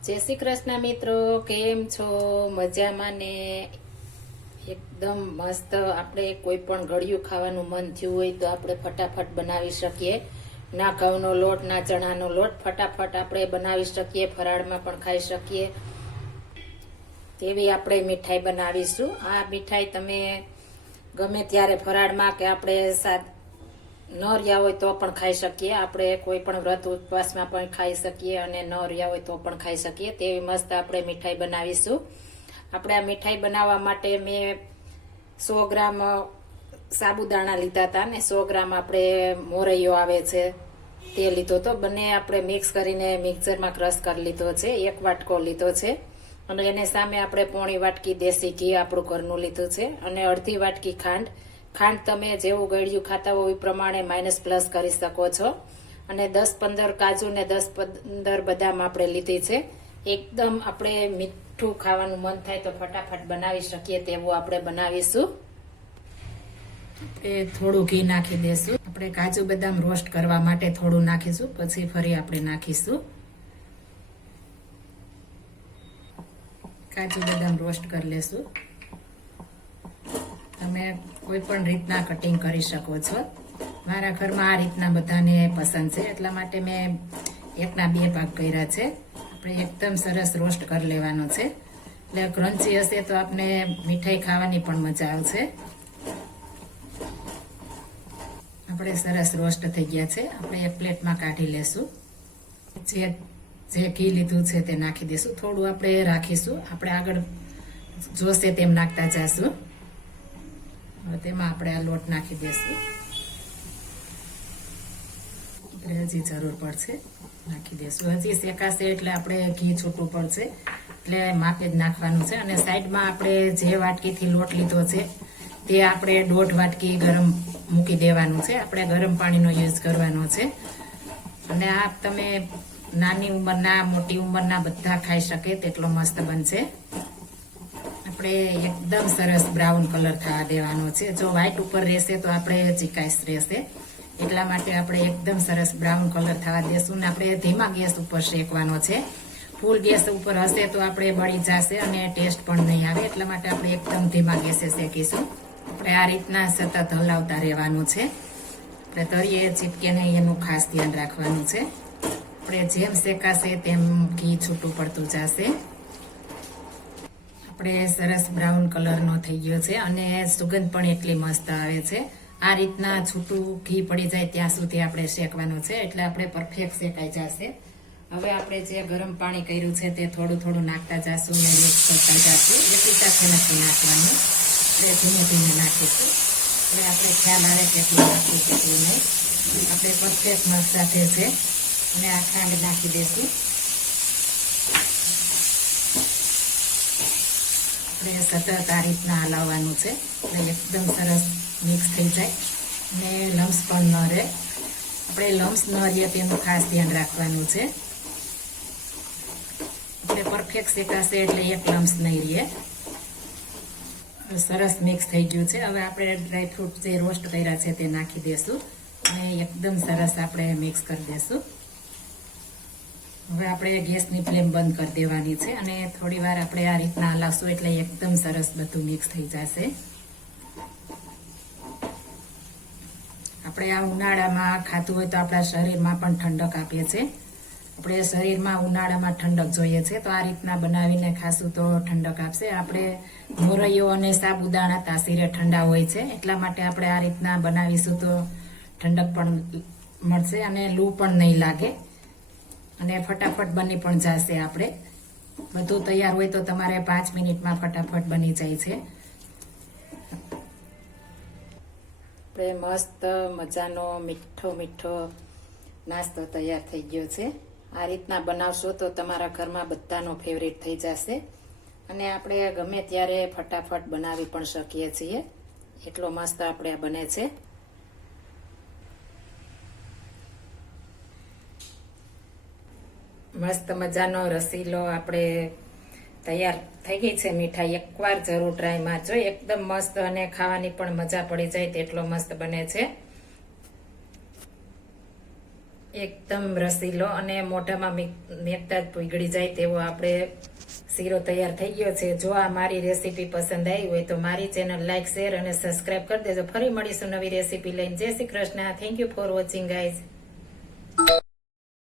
જય શ્રી કૃષ્ણ મિત્રો, કેમ છો? મજામાં ને? એકદમ મસ્ત. આપણે કોઈ પણ ગળ્યું ખાવાનું મન થયું હોય તો આપણે ફટાફટ બનાવી શકીએ. ના ઘઉંનો લોટ ના ચણાનો લોટ, ફટાફટ આપણે બનાવી શકીએ. ફરાળમાં પણ ખાઈ શકીએ તેવી આપણે મીઠાઈ બનાવીશું. આ મીઠાઈ તમે ગમે ત્યારે ફરાળમાં કે આપણે ન રહ્યા હોય તો પણ ખાઈ શકીએ. આપણે કોઈ પણ વ્રત ઉપવાસમાં પણ ખાઈ શકીએ અને ન રહ્યા હોય તો પણ ખાઈ શકીએ તેવી મસ્ત આપણે મીઠાઈ બનાવીશું. આપણે આ મીઠાઈ બનાવવા માટે મેં 100 ગ્રામ સાબુદાણા લીધા હતા ને 100 ગ્રામ આપણે મોરૈયો આવે છે તે લીધો તો. બંને આપણે મિક્સ કરીને મિક્સરમાં ક્રશ કરી લીધો છે. 1 વાટકો લીધો છે અને એને સામે આપણે પોણી વાટકી દેશી ઘી આપણું ઘરનું લીધું છે અને અડધી વાટકી ખાંડ. ખાંડ તમે જેવું ગળ્યું ખાતા હોય એ પ્રમાણે માઇનસ પ્લસ કરી શકો છો. અને 10-15 કાજુ ને 10-15 બદામ આપણે લીધી છે. એકદમ આપણે મીઠું ખાવાનું મન થાય તો ફટાફટ બનાવી શકીએ તેવું આપણે બનાવીશું. આપણે થોડું ઘી નાખી દેશું. આપણે કાજુ બદામ રોસ્ટ કરવા માટે થોડું નાખીશું, પછી ફરી આપણે નાખીશું. કાજુ બદામ રોસ્ટ કરી લેશું. તમે કોઈ પણ રીતના કટિંગ કરી શકો છો. મારા ઘરમાં આ રીતના બધાને પસંદ છે એટલા માટે મેં 1/2 ભાગ કર્યા છે. આપણે એકદમ સરસ રોસ્ટ કરી લેવાનો છે એટલે ક્રન્ચી હશે તો આપણે મીઠાઈ ખાવાની પણ મજા આવશે. આપણે સરસ રોસ્ટ થઈ ગયા છે. આપણે એક પ્લેટમાં કાઢી લેશું. જે ઘી લીધું છે તે નાખી દઈશું. થોડું આપણે રાખીશું, આપણે આગળ જોશે તેમ નાખતા જઈશું. હવે તેમાં આપણે આ લોટ નાખી દઈશું. આપણે હજી જરૂર પડશે નાખી દઈશું. હજી શેકાશે એટલે આપણે ઘી છૂટું પડશે એટલે માપે જ નાખવાનું છે. અને સાઈડમાં આપણે જે વાટકીથી લોટ લીધો છે તે આપણે 1.5 વાટકી ગરમ મૂકી દેવાનું છે. આપણે ગરમ પાણીનો યુઝ કરવાનો છે. અને આ તમે નાની ઉંમરના મોટી ઉંમરના બધા ખાઈ શકે તેટલો મસ્ત બનશે. આપણે એકદમ સરસ બ્રાઉન કલર થવા દેવાનો છે. જો વ્હાઈટ ઉપર રહેશે તો આપણે ચીકાશ રહેશે એટલા માટે આપણે એકદમ સરસ બ્રાઉન કલર થવા દેશું. ને આપણે ધીમા ગેસ ઉપર શેકવાનો છે. ફૂલ ગેસ ઉપર હશે તો આપણે બળી જશે અને ટેસ્ટ પણ નહીં આવે. એટલા માટે આપણે એકદમ ધીમા ગેસે શેકીશું. આપણે આ રીતના સતત હલાવતા રહેવાનું છે. આપણે તળિયે ચીપકે નહીં એનું ખાસ ધ્યાન રાખવાનું છે. આપણે જેમ શેકાશે તેમ ઘી છૂટું પડતું જશે. આપણે સરસ બ્રાઉન કલરનો થઈ ગયો છે અને સુગંધ પણ એટલી મસ્ત આવે છે. આ રીતના છૂટું ઘી પડી જાય ત્યાં સુધી આપણે શેકવાનું છે એટલે આપણે પરફેક્ટ શેકાઈ જશે. હવે આપણે જે ગરમ પાણી કર્યું છે તે થોડું થોડું નાખતા જશું ને મિક્સ કરતા જશું. એટલી સાથે નથી નાખવાનું, આપણે ધીમે ધીમે નાખીશું. એટલે આપણે ખ્યાલ આવે કેટલું નાખવું કેટલું નહીં. આપણે પરફેક્ટ મસ્ત સાથે છે અને આ ખાંડ નાખી દઈશું. આપણે સતત આ રીતના હલાવવાનું છે એટલે એકદમ સરસ મિક્સ થઈ જાય ને લમ્સ પણ ન રહે. આપણે લમ્સ ન રહે તેનું ખાસ ધ્યાન રાખવાનું છે. એટલે પરફેક્ટ શેકાશે એટલે એક લમ્સ નહીં રહે. સરસ મિક્સ થઈ ગયું છે. હવે આપણે ડ્રાયફ્રૂટ જે રોસ્ટ કર્યા છે તે નાખી દઈશું અને એકદમ સરસ આપણે મિક્સ કરી દઈશું. હવે આપણે ગેસની ફ્લેમ બંધ કરી દેવાની છે અને થોડી વાર આપણે આ રીતના હલાવશું એટલે એકદમ સરસ બધું મિક્સ થઈ જશે. આપણે આ ઉનાળામાં ખાતું હોય તો આપણા શરીરમાં પણ ઠંડક આપે છે. આપણે શરીરમાં ઉનાળામાં ઠંડક જોઈએ છે તો આ રીતના બનાવીને ખાશું તો ઠંડક આપશે. આપણે મોરૈયો અને સાબુદાણા તાસીરે ઠંડા હોય છે એટલા માટે આપણે આ રીતના બનાવીશું તો ઠંડક પણ મળશે અને લૂ પણ નહીં લાગે અને ફટાફટ બની પણ જશે. આપણે બધું તૈયાર હોય તો તમારે 5 મિનિટમાં ફટાફટ બની જાય છે. આપણે મસ્ત મજાનો મીઠો મીઠો નાસ્તો તૈયાર થઈ ગયો છે. આ રીતના બનાવશો તો તમારા ઘરમાં બધાનો ફેવરેટ થઈ જશે અને આપણે ગમે ત્યારે ફટાફટ બનાવી પણ શકીએ છીએ. એટલો મસ્ત આપણે બને છે. મસ્ત મજાનો રસીલો આપણે તૈયાર થઈ ગઈ છે મીઠાઈ. એકવાર જરૂર ટ્રાય મારજો, એકદમ મસ્ત અને ખાવાની પણ મજા પડી જાય તેટલો મસ્ત બને છે. એકદમ રસીલો અને મોઢામાં મેકતા જ પીગળી જાય તેવો આપણે શીરો તૈયાર થઈ ગયો છે. જો આ મારી રેસીપી પસંદ આવી હોય તો મારી ચેનલ લાઈક, શેર અને સબસ્ક્રાઇબ કરી દેજો. ફરી મળીશું નવી રેસીપી લઈને. જય Shri Krishna. Thank you for watching guys.